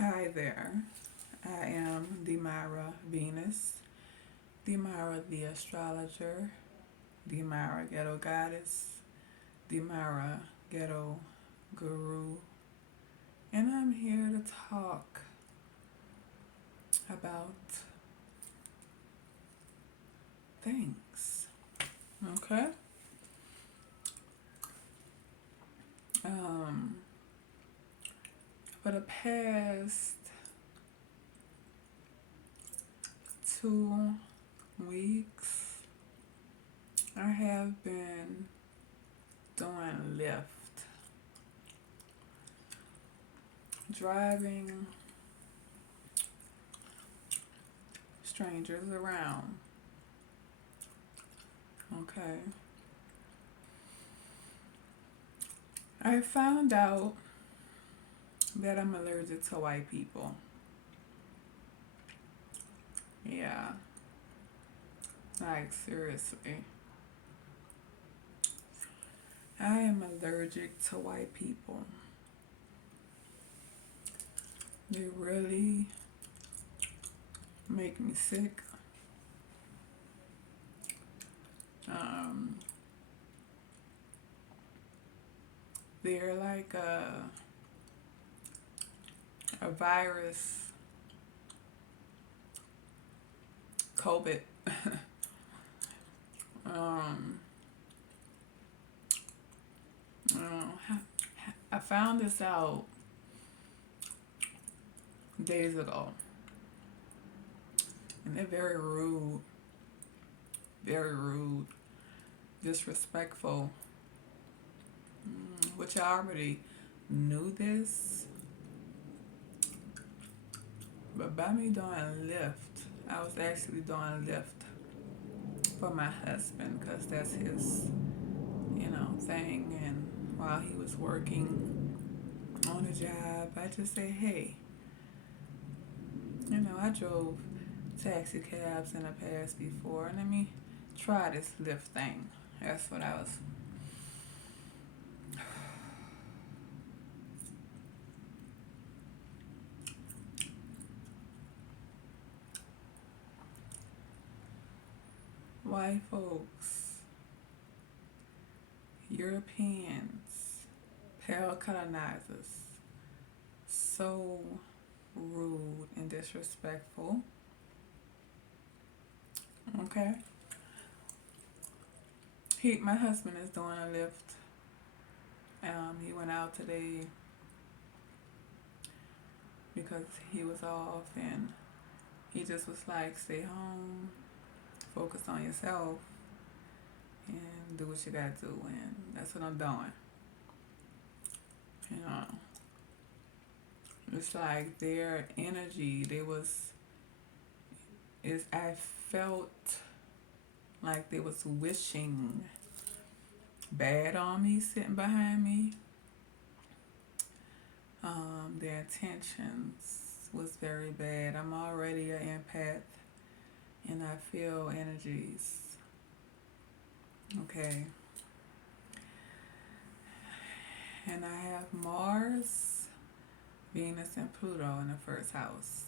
Hi there. I am Demira Venus, Demira the astrologer, Demira ghetto goddess, Demira ghetto guru, and I'm here to talk about things. Okay? Um, for the past 2 weeks, I have been doing Lyft, driving strangers around. Okay. I found out that I'm allergic to white people. Yeah, like seriously. I am allergic to white people. They really make me sick. Um, they're like a virus, COVID. um, I found this out days ago, and they're very rude, disrespectful, which I already knew this, but by me doing Lyft, I was actually doing Lyft for my husband because that's his, thing. And while he was working on a job, I just say, hey, I drove taxi cabs in the past before, and let me try this Lyft thing. That's what I was. White folks, Europeans, pale colonizers, so rude and disrespectful. Okay. My husband is doing a Lyft. He went out today because he was off, and he just was like, stay home, focus on yourself, and do what you gotta do. And that's what I'm doing. You know, it's like their energy. I felt like they was wishing bad on me sitting behind me. Their intentions was very bad. I'm already an empath, and I feel energies. Okay. And I have Mars, Venus, and Pluto in the first house.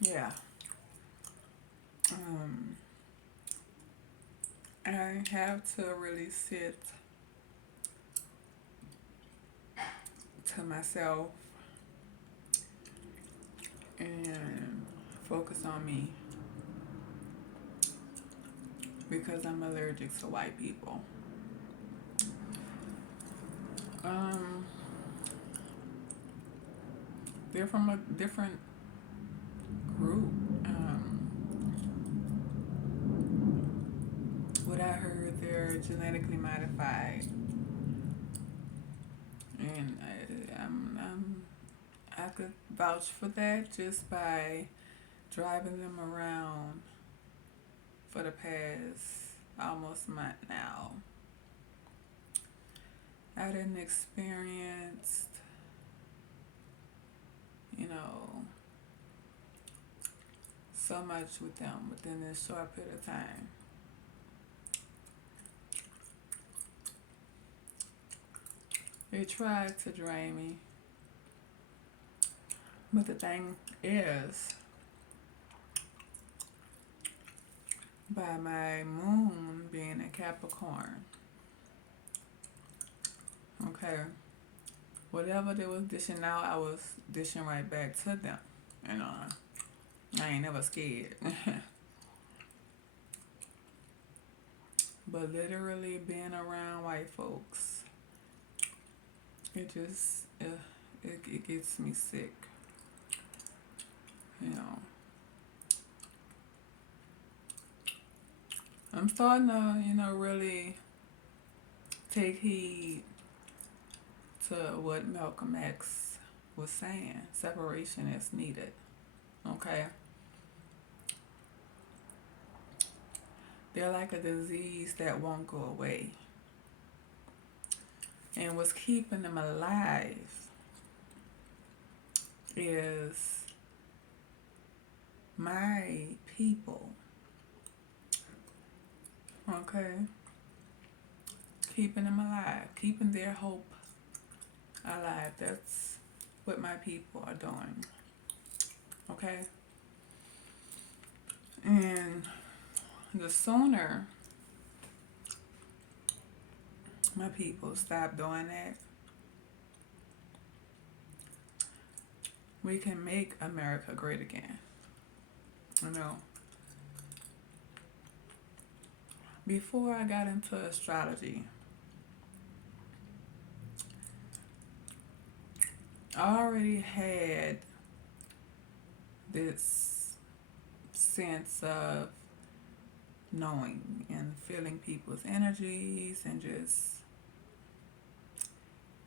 Yeah. Um, I have to really sit to myself and focus on me because I'm allergic to white people. Um, they're from a different group. What I heard, they're genetically modified, and I could vouch for that just by driving them around for the past almost month now. I didn't experience, you know, so much with them within this short period of time. They tried to drain me. But the thing is, by my moon being a Capricorn, okay, whatever they was dishing out, I was dishing right back to them. You know, I ain't never scared. But literally being around white folks, it just, it gets me sick. You know, I'm starting to, really take heed to what Malcolm X was saying. Separation is needed. Okay? They're like a disease that won't go away. And what's keeping them alive is my people. Okay? Keeping them alive, keeping their hope alive. That's what my people are doing. Okay? And the sooner my people stop doing that, we can make America great again. You know, before I got into astrology, I already had this sense of knowing and feeling people's energies and just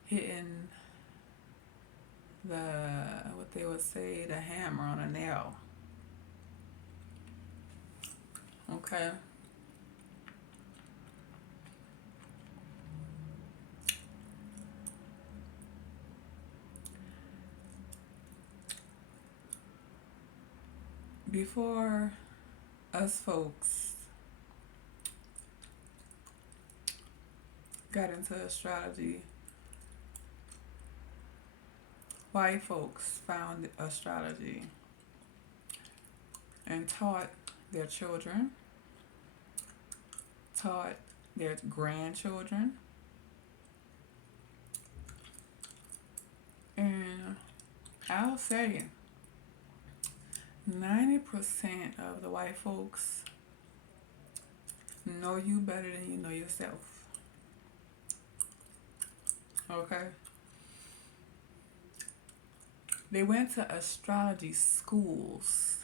hitting what they would say, the hammer on a nail. Okay? Before us folks got into astrology, white folks found astrology and taught their children, taught their grandchildren, and I'll say 90% of the white folks know you better than you know yourself. Okay? They went to astrology schools.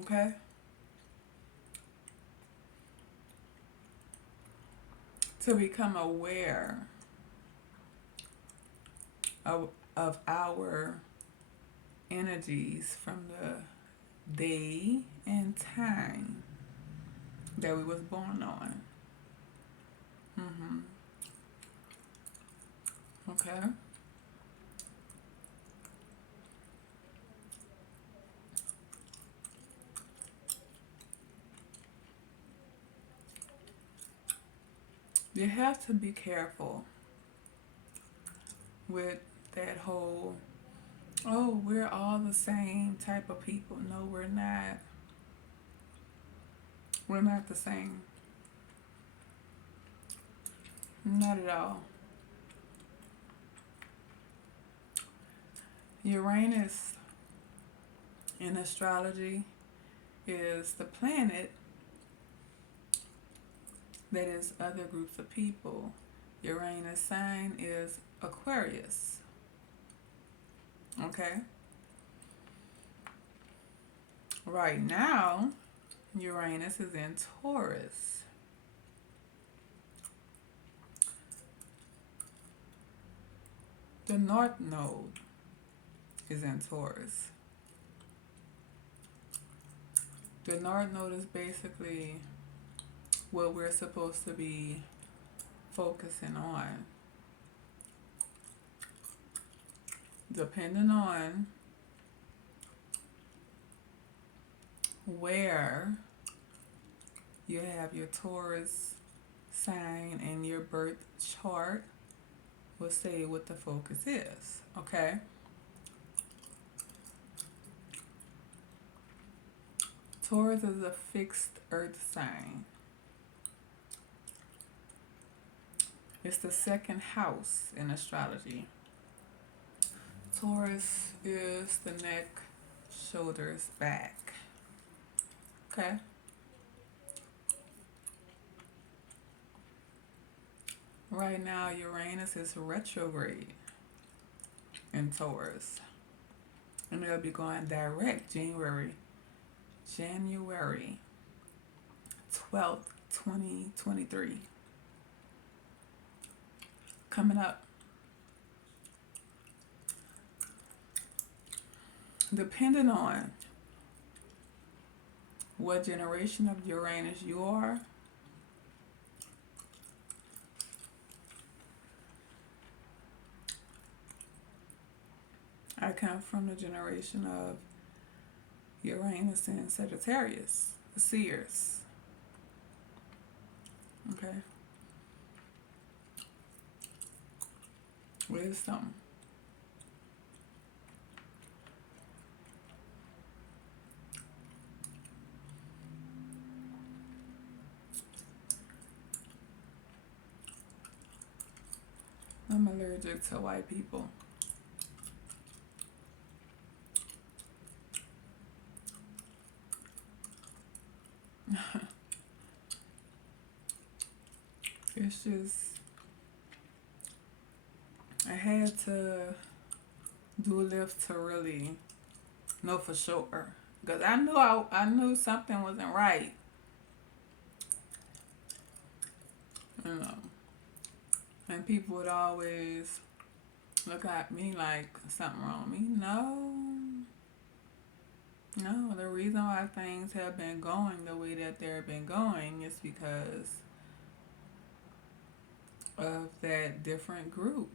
Okay? To become aware of our energies from the day and time that we was born on. Okay? You have to be careful with that whole, oh, we're all the same type of people. No, we're not. We're not the same. Not at all. Uranus in astrology is the planet that is other groups of people. Uranus sign is Aquarius. Okay? Right now, Uranus is in Taurus. The North Node is in Taurus. The North Node is basically what we're supposed to be focusing on. Depending on where you have your Taurus sign in your birth chart will say what the focus is. Okay? Taurus is a fixed earth sign. It's the second house in astrology. Taurus is the neck, shoulders, back. Okay? Right now, Uranus is retrograde in Taurus. And it'll be going direct January 12th, 2023. Coming up. Depending on what generation of Uranus you are, I come from the generation of Uranus and Sagittarius, the seers. Okay? Wisdom. I'm allergic to white people. It's just, I had to do a lift to really know for sure. Because I knew something wasn't right. You know. And people would always look at me like something wrong with me. No, the reason why things have been going the way that they've been going is because of that different group.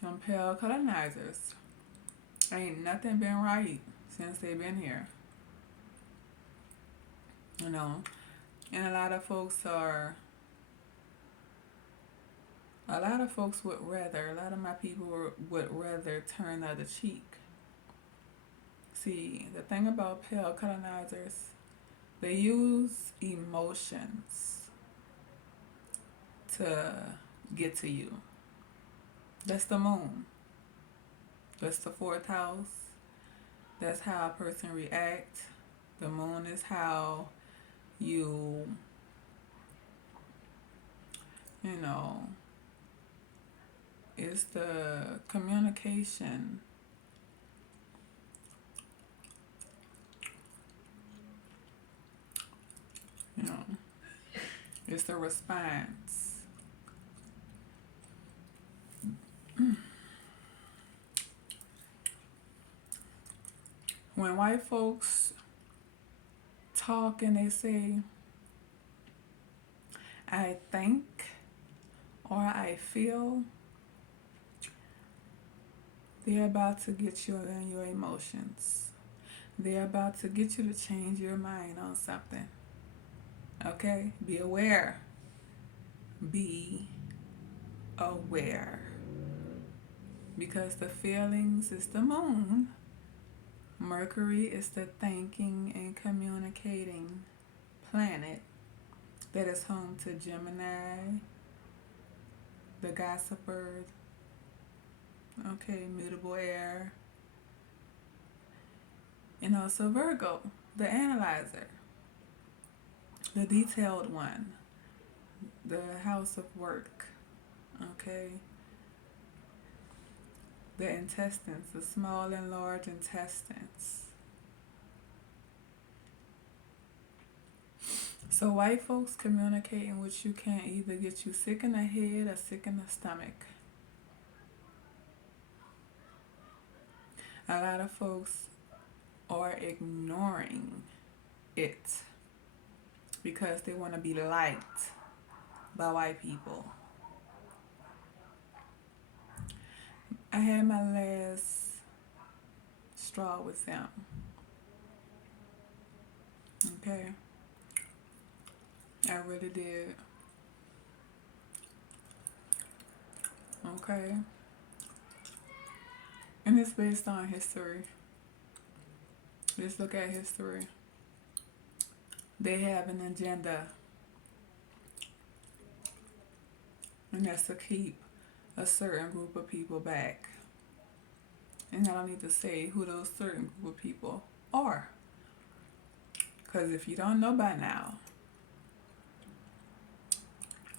Some pale colonizers. Ain't nothing been right since they've been here. You know, and a lot of folks would rather, a lot of my people would rather turn the other cheek. See, the thing about pale colonizers, they use emotions to get to you. That's the moon. That's the fourth house. That's how a person reacts. The moon is how you know, it's the communication. You know, it's the response. When white folks talk and they say, I think or I feel, they're about to get you in your emotions. They're about to get you to change your mind on something. Okay? Be aware. Be aware. Because the feelings is the moon. Mercury is the thinking and communicating planet that is home to Gemini, the gossiper, okay, mutable air, and also Virgo, the analyzer, the detailed one, the house of work, okay, the intestines, the small and large intestines. So white folks communicating with you can either get you sick in the head or sick in the stomach. A lot of folks are ignoring it because they want to be liked by white people. I had my last straw with them. Okay. I really did. Okay. And it's based on history. Let's look at history. They have an agenda, and that's to keep a certain group of people back. And I don't need to say who those certain group of people are. Because if you don't know by now,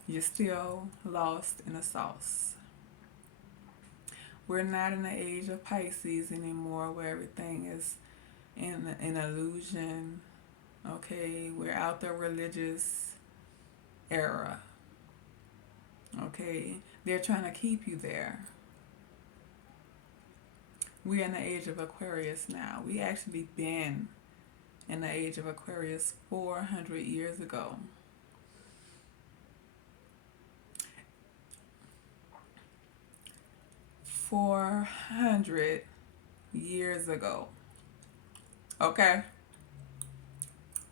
you're still lost in the sauce. We're not in the age of Pisces anymore where everything is in an illusion. Okay, we're out the religious era. Okay, they're trying to keep you there. We're in the age of Aquarius now. We actually been in the age of Aquarius 400 years ago. 400 years ago. Okay?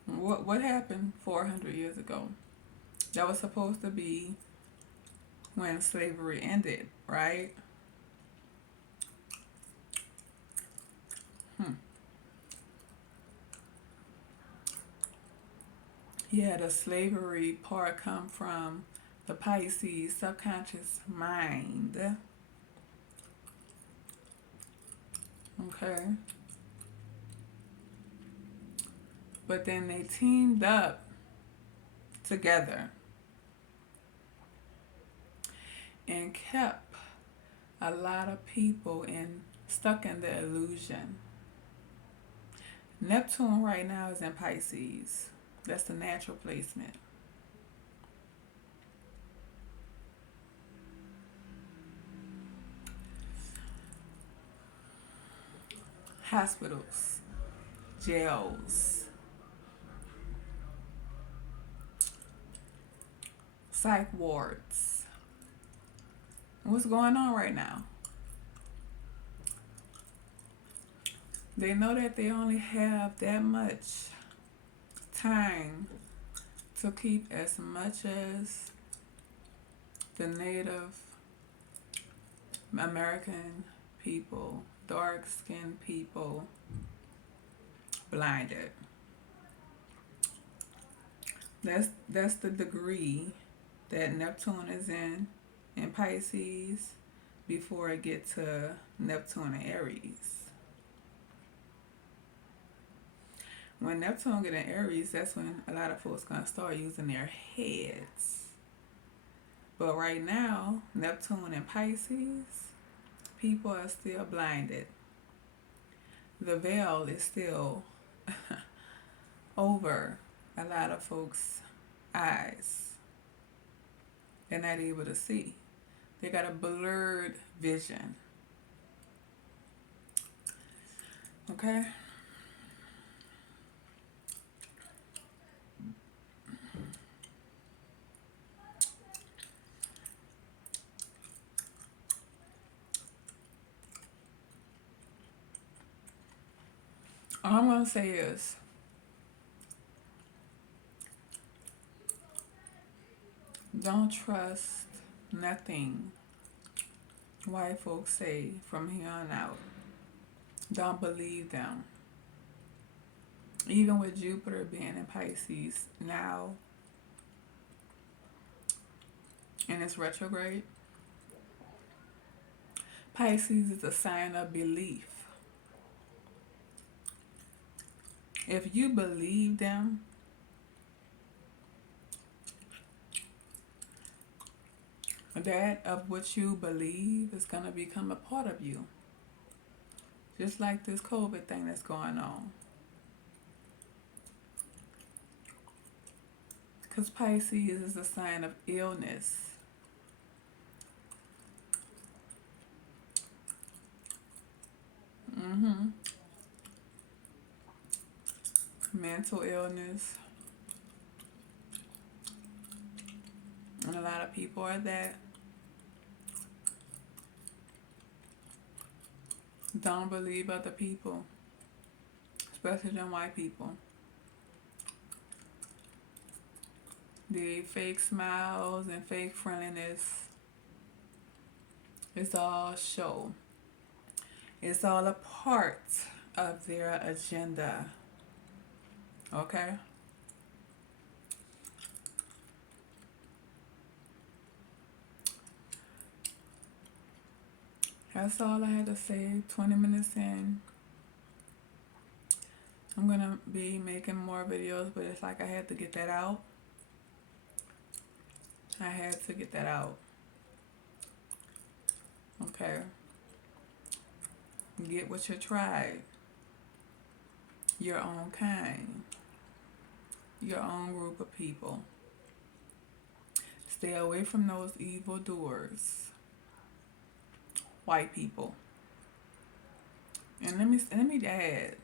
What happened 400 years ago? That was supposed to be when slavery ended, right? Hmm. Yeah, the slavery part come from the Pisces subconscious mind. Okay. But then they teamed up together and kept a lot of people stuck in the illusion. Neptune right now is in Pisces. That's the natural placement. Hospitals, jails, psych wards. What's going on right now? They know that they only have that much time to keep as much as the Native American people, dark skinned people, blinded. That's the degree that Neptune is in Pisces before it get to Neptune and Aries. When Neptune get in Aries, that's when a lot of folks gonna start using their heads. But right now, Neptune and Pisces, people are still blinded. The veil is still over a lot of folks' eyes. They're not able to see. They got a blurred vision. Okay? All I'm going to say is don't trust nothing white folks say from here on out. Don't believe them. Even with Jupiter being in Pisces now in its retrograde, Pisces is a sign of belief. If you believe them, that of what you believe is going to become a part of you. Just like this COVID thing that's going on. Because Pisces is a sign of illness. Mental illness. And a lot of people are that. Don't believe other people, especially them white people. The fake smiles and fake friendliness is all show. It's all a part of their agenda. Okay? That's all I had to say. 20 minutes in. I'm gonna be making more videos, but it's like I had to get that out. I had to get that out. Okay? Get with your tribe, your own kind, your own group of people. Stay away from those evil doers, white people. And let me add,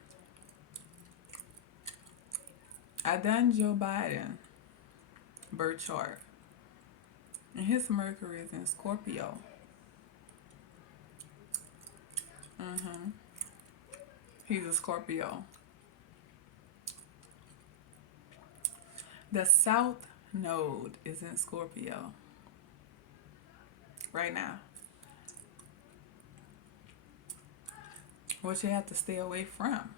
I done Joe Biden birth chart, and his Mercury is in Scorpio. He's a Scorpio. The South Node is in Scorpio right now. What you have to stay away from.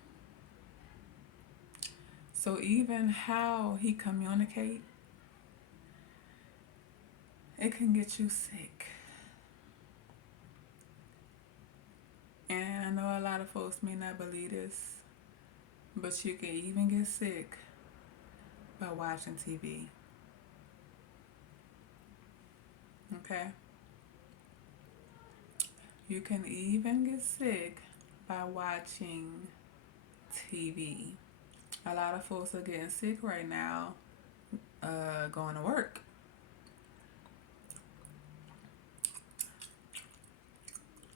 So even how he communicate, it can get you sick. And I know a lot of folks may not believe this, but you can even get sick by watching TV. Okay? You can even get sick by watching TV. A lot of folks are getting sick right now going to work.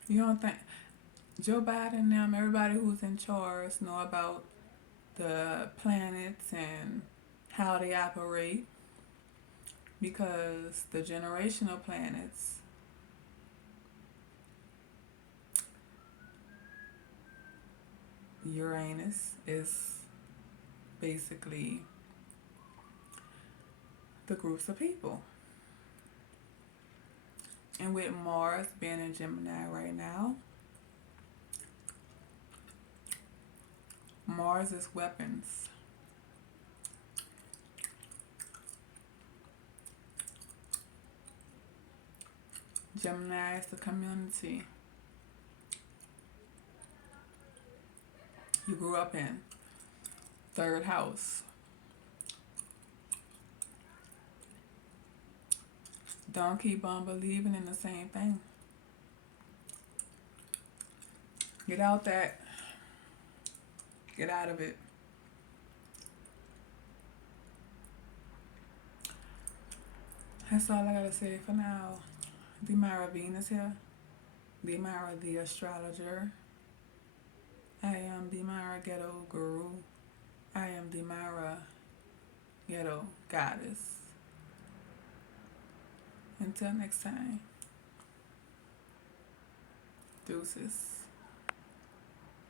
You don't think Joe Biden and them, everybody who's in charge know about the planets and how they operate, because the generational planets Uranus is basically the groups of people. And with Mars being in Gemini right now, Mars is weapons. Gemini is the community you grew up in. Third house. Don't keep on believing in the same thing. Get out that. Get out of it. That's all I gotta say for now. Demira Venus here. Demira the astrologer. I am Demira Ghetto Guru. I am Demira Ghetto Goddess. Until next time. Deuces.